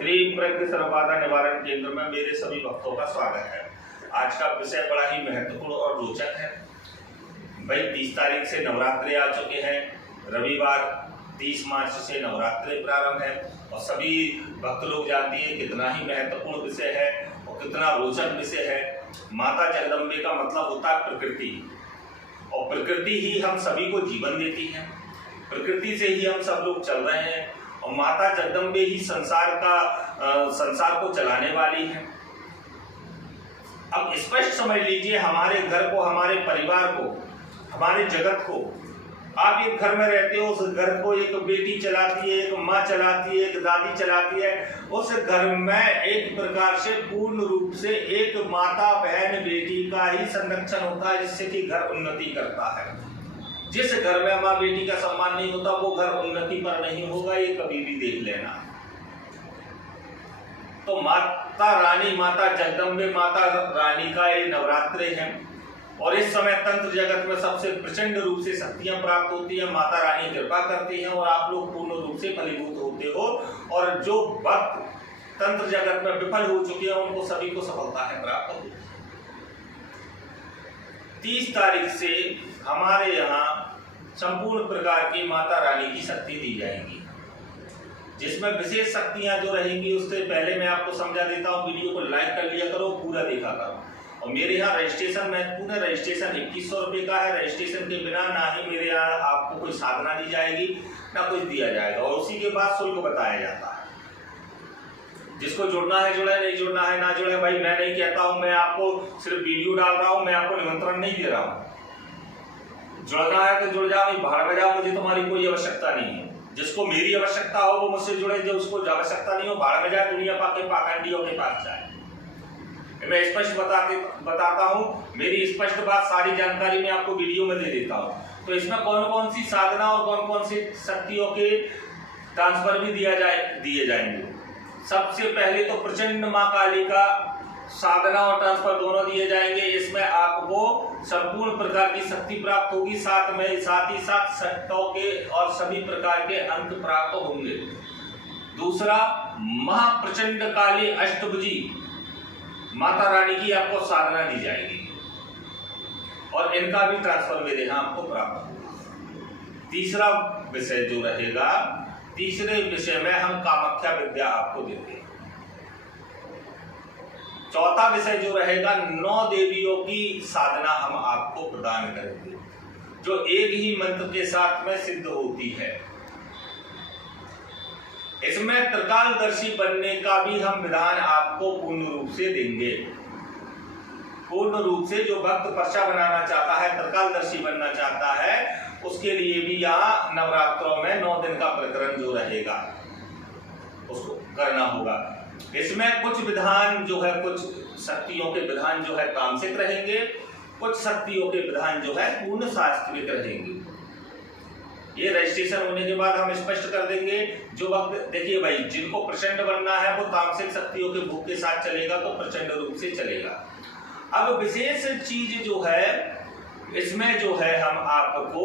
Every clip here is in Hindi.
श्री प्रज्ञ सर्वबाधा निवारण केंद्र में मेरे सभी भक्तों का स्वागत है। आज का विषय बड़ा ही महत्वपूर्ण और रोचक है। भाई 30 तारीख से नवरात्रे आ चुके हैं। रविवार 30 मार्च से नवरात्रे प्रारंभ है और सभी भक्त लोग जानती है कितना ही महत्वपूर्ण विषय है और कितना रोचक विषय है। माता जगदम्बे का मतलब होता है प्रकृति, और प्रकृति ही हम सभी को जीवन देती है। प्रकृति से ही हम सब लोग चल रहे हैं और माता जगदम्बे ही संसार को चलाने वाली है। अब स्पष्ट समझ लीजिए, हमारे घर को, हमारे परिवार को, हमारे जगत को, आप एक घर में रहते हो, उस घर को एक बेटी चलाती है, एक माँ चलाती है, एक दादी चलाती है। उस घर में एक प्रकार से पूर्ण रूप से एक माता बहन बेटी का ही संरक्षण होता है, जिससे कि घर उन्नति करता है। जिस घर में माँ बेटी का सम्मान नहीं होता वो घर उन्नति पर नहीं होगा, ये कभी भी देख लेना। तो माता रानी, माता जगदम्बे, माता रानी का ये नवरात्रे हैं और इस समय तंत्र जगत में सबसे प्रचंड रूप से शक्तियां प्राप्त होती है। माता रानी कृपा करती हैं और आप लोग पूर्ण रूप से फलीभूत होते हो। और जो भक्त तंत्र जगत में विफल हो चुके हैं उनको सभी को सफलता है प्राप्त होती है। 30 तारीख से हमारे यहाँ संपूर्ण प्रकार की माता रानी की शक्ति दी जाएगी, जिसमें विशेष शक्तियां जो रहेंगी उससे पहले मैं आपको समझा देता हूं। वीडियो को लाइक कर लिया करो, पूरा देखा करो। और मेरे यहाँ रजिस्ट्रेशन महत्वपूर्ण है। रजिस्ट्रेशन 2100 रुपये का है। रजिस्ट्रेशन के बिना ना ही मेरे यहाँ आपको कोई साधना दी जाएगी, ना कुछ दिया जाएगा, और उसी के बाद शुल्क बताया जाता है। जिसको जुड़ना है जुड़े, नहीं जुड़ना है ना जुड़े। भाई मैं नहीं कहता हूं, मैं आपको सिर्फ वीडियो डाल रहा हूं, मैं आपको निमंत्रण नहीं दे रहा हूं। जुड़ना है तो जुड़ जाओ, भाड़ में जाओ, मुझे तुम्हारी कोई आवश्यकता नहीं है। जिसको मेरी आवश्यकता हो वो मुझसे जुड़े, जो उसको आवश्यकता नहीं हो भाड़ में जाए, दुनिया पाके पाखंडियों के पास जाए। मैं स्पष्ट बताता हूं, मेरी स्पष्ट बात, सारी जानकारी मैं आपको वीडियो में दे देता हूं। तो इसमें कौन कौन सी साधना और कौन कौन सी शक्तियों के ट्रांसफर भी दिए जाएंगे। सबसे पहले तो प्रचंड मां काली का साधना और ट्रांसफर दोनों दिए जाएंगे। इसमें आपको संपूर्ण प्रकार की शक्ति प्राप्त होगी, साथ ही साथ शक्तियों के और सभी प्रकार के अंक प्राप्त होंगे। दूसरा, महाप्रचंड काली अष्टभुजी माता रानी की आपको साधना दी जाएगी और इनका भी ट्रांसफर मेरे यहाँ आपको प्राप्त होगा। तीसरा विषय जो रहेगा, तीसरे विषय में हम कामाख्या विद्या आपको देते हैं। चौथा विषय जो रहेगा, 9 देवियों की साधना हम आपको प्रदान करेंगे, जो एक ही मंत्र के साथ में सिद्ध होती है। इसमें त्रिकालदर्शी बनने का भी हम विधान आपको पूर्ण रूप से देंगे। पूर्ण रूप से जो भक्त पर्चा बनाना चाहता है, त्रिकालदर्शी बनना चाहता है, उसके लिए भी यहाँ नवरात्रों में 9 दिन का प्रकरण जो रहेगा उसको करना होगा। इसमें कुछ विधान जो है, कुछ शक्तियों के विधान जो है तामसिक रहेंगे, कुछ शक्तियों के विधान जो है पूर्ण शास्त्रिक रहेंगे। ये रजिस्ट्रेशन होने के बाद हम स्पष्ट कर देंगे। जो वक्त देखिए भाई, जिनको प्रचंड बनना है वो तामसिक शक्तियों के भूख के साथ चलेगा तो प्रचंड रूप से चलेगा। अब विशेष चीज जो है इसमें जो है हम आपको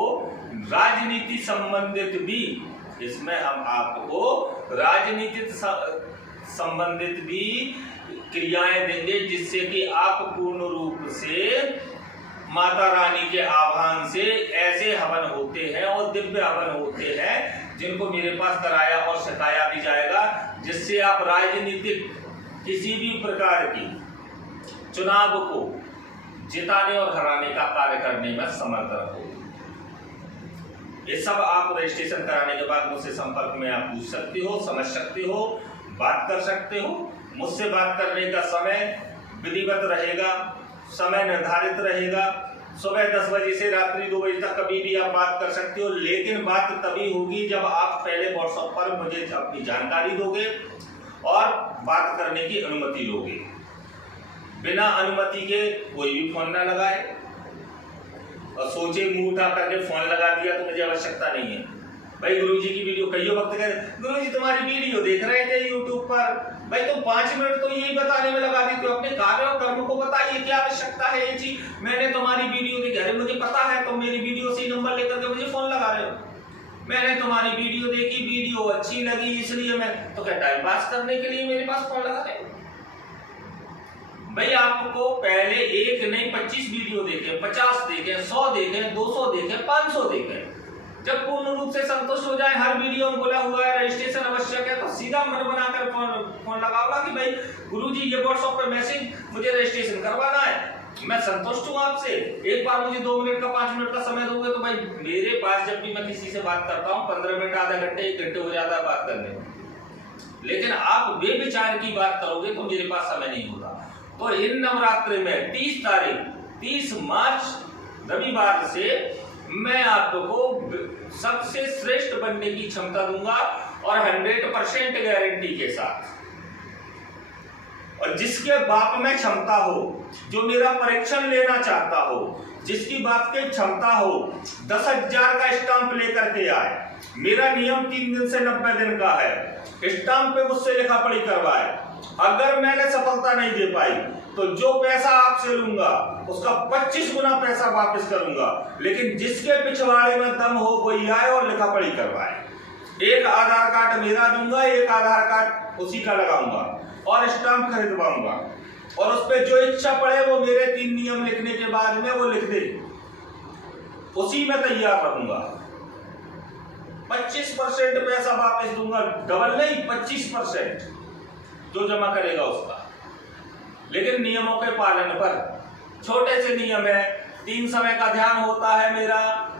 राजनीति संबंधित भी, इसमें हम आपको राजनीति संबंधित भी क्रियाएं देंगे, जिससे कि आप पूर्ण रूप से माता रानी के आह्वान से ऐसे हवन होते हैं और दिव्य हवन होते हैं जिनको मेरे पास कराया और सिखाया भी जाएगा, जिससे आप राजनीतिक किसी भी प्रकार की चुनाव को जिताने और हराने का कार्य करने में समर्थ हो। ये सब आप रजिस्ट्रेशन कराने के बाद मुझसे संपर्क में आप पूछ सकते हो, समझ सकते हो, बात कर सकते हो। मुझसे बात करने का समय विधिवत रहेगा, समय निर्धारित रहेगा। सुबह 10 बजे से रात्रि 2 बजे तक कभी भी आप बात कर सकते हो, लेकिन बात तभी होगी जब आप पहले व्हाट्सएप पर मुझे अपनी जानकारी दोगे और बात करने की अनुमति लोगे। बिना अनुमति के कोई भी फोन ना लगाए और सोचे मुंह उठा करके फोन लगा दिया तो मुझे आवश्यकता नहीं है। भाई गुरुजी की वीडियो कई वक्त कहते, गुरुजी तुम्हारी वीडियो देख रहे थे यूट्यूब पर, भाई तुम 5 मिनट तो यही बताने में लगा देते हो, अपने कार्य और कर्म को बताइए, क्या आवश्यकता है ये चीज। मैंने तुम्हारी वीडियो देखी, अरे मुझे पता है तुम मेरी वीडियो से नंबर लेकर के मुझे फोन लगा रहे हो। मैंने तुम्हारी वीडियो देखी, वीडियो अच्छी लगी, इसलिए मैं तो क्या टाइम पास करने के लिए मेरे पास फोन लगा रहे हो? भाई आपको पहले एक नहीं 25 वीडियो देखे, 50 देखे, 100 देखे, 200 देखे, 500 देखे, जब पूर्ण रूप से संतुष्ट हो जाए, हर वीडियो में बोला हुआ है रजिस्ट्रेशन आवश्यक है, तो सीधा मन बनाकर फोन लगाओगा कि भाई गुरुजी ये व्हाट्सएप पे मैसेज मुझे रजिस्ट्रेशन करवाना है, मैं संतुष्ट हूँ आपसे, एक बार मुझे 2 मिनट का 5 मिनट का समय दोगे। तो भाई मेरे पास जब भी मैं किसी से बात करता हूँ 15 मिनट, आधा घंटे, 1 घंटे हो जाता है बात करने में, लेकिन आप बेविचार की बात करोगे तो मेरे पास समय नहीं होगा। तो इन नवरात्रि में 30 मार्च रविवार से मैं आपको सबसे श्रेष्ठ बनने की क्षमता दूंगा और 100% गारंटी के साथ। और जिसके बाप में क्षमता हो, जो मेरा परीक्षण लेना चाहता हो, जिसकी बात की क्षमता हो, 10,000 का स्टाम्प लेकर के आए। मेरा नियम 3 दिन से 90 दिन का है। स्टाम्प पे मुझसे लिखा पढ़ी करवाए। अगर मैंने सफलता नहीं दे पाई तो जो पैसा आपसे लूंगा उसका 25 गुना पैसा वापस करूंगा, लेकिन जिसके पिछवाड़े में दम हो वही आए और लिखा पढ़ी करवाए। एक आधार कार्ड मेरा दूंगा, एक आधार कार्ड उसी का लगाऊंगा और स्टाम्प खरीदवाऊंगा, और उस पर जो इच्छा पड़े वो मेरे 3 नियम लिखने के बाद में वो लिख दे, उसी में तैयार रहूंगा। 25% पैसा वापस दूंगा, डबल नहीं 25% जो जमा करेगा उसका, लेकिन नियमों के पालन पर। छोटे से नियम है, 3 समय का ध्यान होता है मेरा,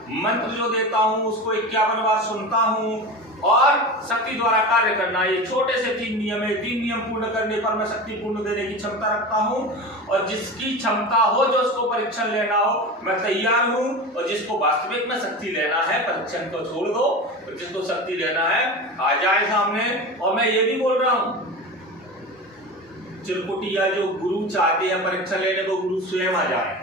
मंत्र जो देता हूं उसको 51 बार सुनता हूं और शक्ति द्वारा कार्य करना। ये छोटे से 3 नियम है। 3 नियम पूर्ण करने पर मैं शक्ति पूर्ण देने की क्षमता रखता हूं, और जिसकी क्षमता हो, जो उसको परीक्षण लेना हो, मैं तैयार हूं। और जिसको वास्तविक में शक्ति लेना है, परीक्षण को छोड़ दो, और जिसको शक्ति लेना है आ जाए सामने। और मैं ये भी बोल रहा हूं, चिरकुटिया जो गुरु चाहते हैं परीक्षा लेने को, गुरु स्वयं आ जाए।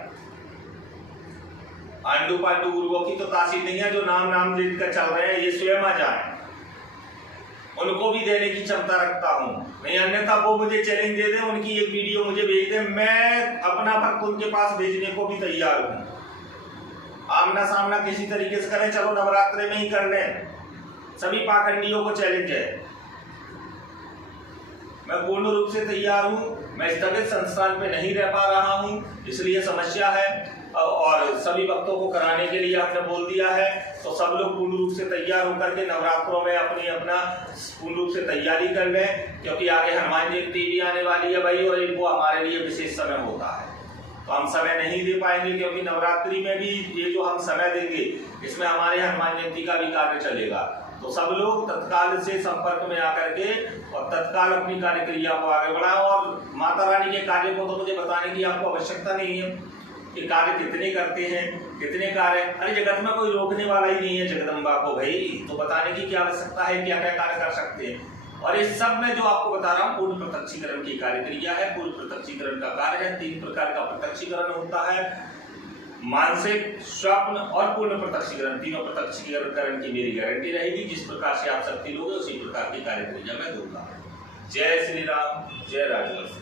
आंडू पांडू गुरुओं की तो तासीर नहीं है, जो नाम देकर चल रहे हैं, ये स्वयं आ जाए, उनको भी देने की क्षमता रखता हूं। नहीं अन्यथा वो मुझे चैलेंज दे दें, उनकी एक वीडियो मुझे भेज दें, मैं अपना भक्त उनके पास भेजने को भी तैयार हूं। आमना सामना किसी तरीके से करें, चलो नवरात्रि में ही कर लें, सभी पाखंडियों को चैलेंज है। मैं पूर्ण रूप से तैयार हूं। मैं स्थगित संस्थान पे नहीं रह पा रहा हूं, इसलिए समस्या है, और सभी भक्तों को कराने के लिए आपने बोल दिया है, तो सब लोग पूर्ण रूप से तैयार होकर के नवरात्रों में अपना पूर्ण रूप से तैयारी कर लें, क्योंकि आगे हनुमान जयंती भी आने वाली है भाई, और इनको हमारे लिए विशेष समय होता है, तो हम समय नहीं दे पाएंगे, क्योंकि नवरात्रि में भी ये जो हम समय देंगे इसमें हमारे हनुमान जयंती का भी कार्य चलेगा। तो सब लोग तत्काल से संपर्क में आकर के और तत्काल अपनी कार्य क्रिया को आगे बढ़ाएं। और माता रानी के कार्य को तो मुझे बताने की आपको आवश्यकता नहीं है कि कार्य कितने करते हैं, कितने कार्य, अरे जगत में कोई रोकने वाला ही नहीं है जगदम्बा को भाई, तो बताने की क्या आवश्यकता है, क्या क्या कार्य कर सकते हैं। और इस सब में जो आपको बता रहा हूँ पूर्ण प्रत्यक्षीकरण की कार्य क्रिया है। पूर्ण प्रत्यक्षीकरण का कार्य है, 3 प्रकार का प्रत्यक्षीकरण होता है, मानसिक, स्वप्न और पूर्ण प्रत्यक्षीकरण। तीनों प्रत्यक्षीकरण की मेरी गारंटी रहेगी। जिस प्रकार से आप शक्ति लोगे उसी प्रकार की कार्य क्रिया मैं दूंगा। जय श्री राम, जय राजवंश।